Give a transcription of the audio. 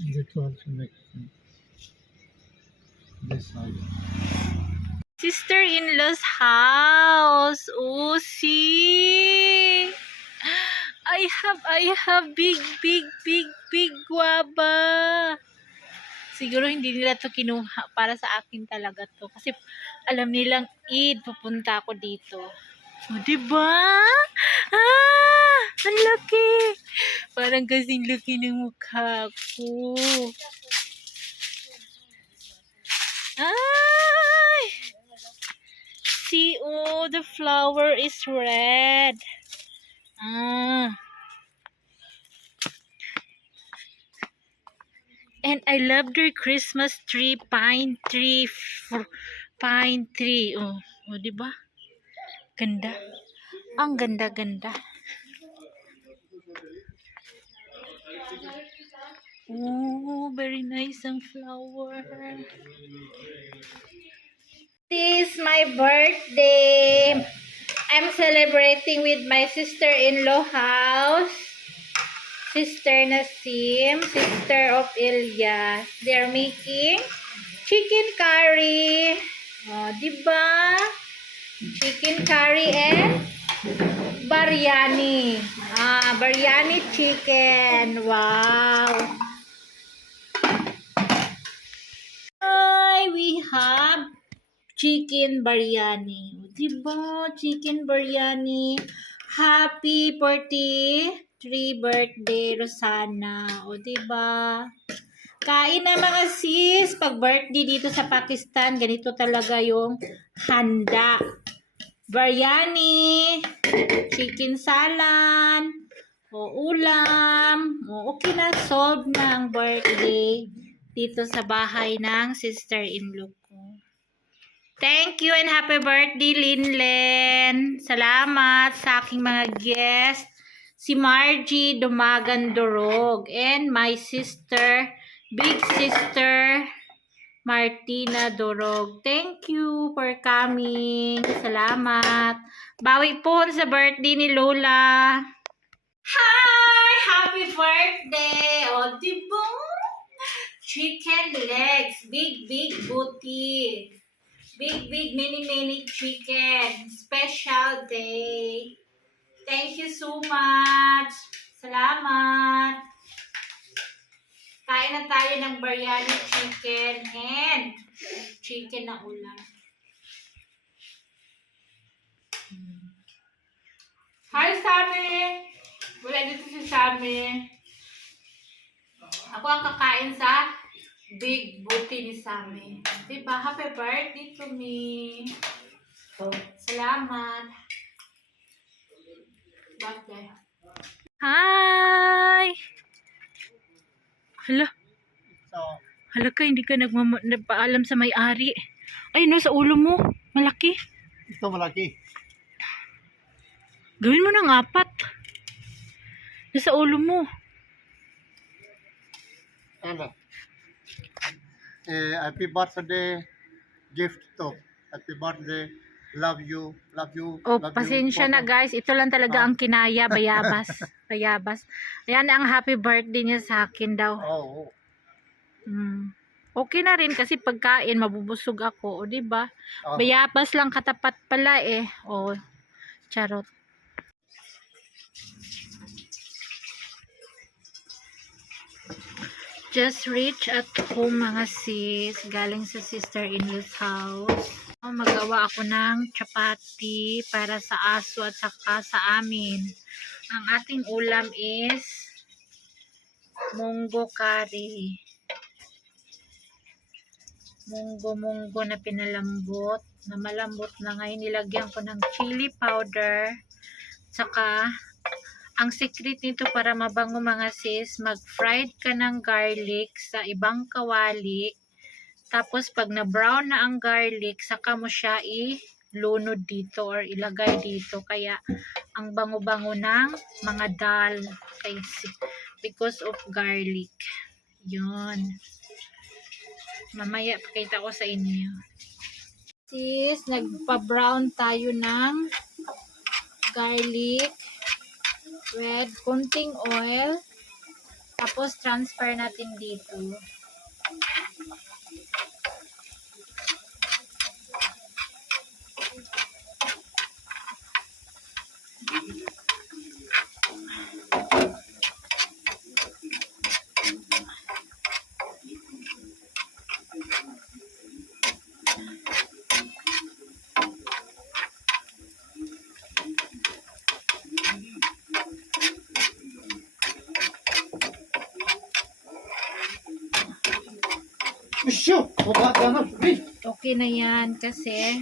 This also makes sense. This side. Sister-in-law's house. Oh, see. I have big guava. Siguro hindi nila to kinuha para sa akin talaga to. Kasi alam nilang Eid, pupunta ako dito. O, diba? Ang laki. Parang kasing laki ng mukha ko. Ay! See, oh, the flower is red. And I love their Christmas tree, pine tree, pine tree. Oh, oh, di ba? Ganda. Ang ganda-ganda. Oh, very nice ang flower. This is my birthday. I'm celebrating with my sister-in-law house. Sister Nasim, sister of Ilyas. They're making chicken curry. Oh, diba? Chicken curry and biryani. Biryani chicken. Wow. Hi, we have chicken biryani. Diba? Chicken biryani. Happy 43 birthday, Rosana. O, diba? Kain na mga sis. Pag birthday dito sa Pakistan, ganito talaga yung handa. Biryani, chicken salad, o ulam. O, okay na, solve na ang birthday dito sa bahay ng sister-in-law ko. Thank you and happy birthday, Linlen. Salamat sa aking mga guest. Si Margie Dumagan Dorog and my sister, big sister, Martina Dorog. Thank you for coming. Salamat. Bawi po sa birthday ni Lola. Hi! Happy birthday! O, diba? Chicken legs. Big booty. Big, mini chicken. Special day. Thank you so much. Salamat. Kain na tayo ng biryani chicken and chicken na ulam. Hi, Sammy! Wala dito si Sammy. Ako ang kakain sa big booty ni Sammy. Diba? Happy birthday to me. Salamat. Birthday. Hi! Hala. Hala ka, hindi ka nagpaalam sa may-ari. Ay, no, sa ulo mo. Malaki. Ito malaki. Gawin mo ng 4. Nasa ulo mo. Ano? Happy birthday gift to. Happy birthday. Love you. Love you. Oh, Love pasensya you. na guys. Ito lang talaga ang kinaya. Bayabas. Bayabas. Ayan ang happy birthday niya sa akin daw. Oh. Okay na rin kasi pagkain, mabubusog ako. O, diba? Oh. Bayabas lang katapat pala eh. O, charot. Just reach at home mga sis. Galing sa sister-in-law's house. Magawa ako ng chapati para sa aso at saka sa amin. Ang ating ulam is munggo curry. Munggo na pinalambot. Na malambot na ngayon. Nilagyan ko ng chili powder. Saka ang secret nito para mabango mga sis, mag-fried ka ng garlic sa ibang kawali. Tapos pag na-brown na ang garlic, saka mo siya ilunod dito or ilagay dito. Kaya ang bango-bango ng mga dal because of garlic. Yun. Mamaya pakita ko sa inyo. Sis, nagpa-brown tayo ng garlic. Red, konting oil. Tapos, transfer natin dito. Shoo! Baba ka na. Hey! Okay na yan kasi